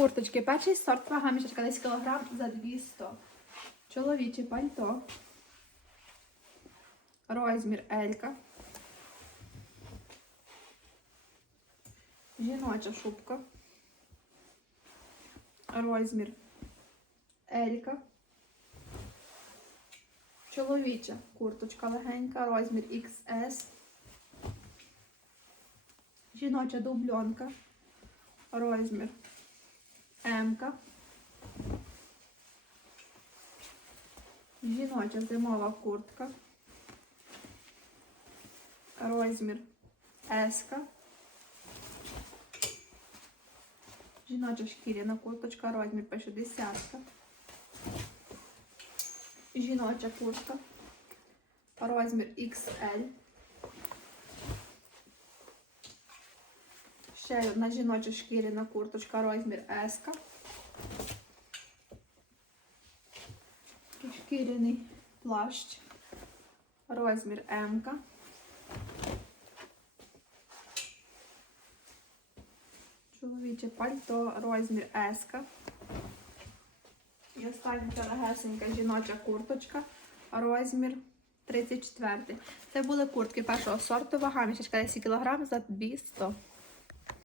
Курточки. Перший сорт вага мішечка десь кілограм за 200. Чоловіче пальто. Розмір Елька. Жіноча шубка. Розмір Елька. Чоловіча курточка легенька, розмір XS. Жіноча дубльонка. Розмір М. Жіноча зимова куртка. Розмір С. Жіноча шкіряна курточка, розмір пише десятка. Жіноча куртка. Розмір XL. Ще одна жіноча шкіряна курточка, розмір S. Такий Шкіряний плащ. Розмір М. Чоловіче пальто, розмір S. І остання дорогесенька жіноча курточка, розмір 34. Це були куртки першого сорту, вага мішечка 10 кг за 200.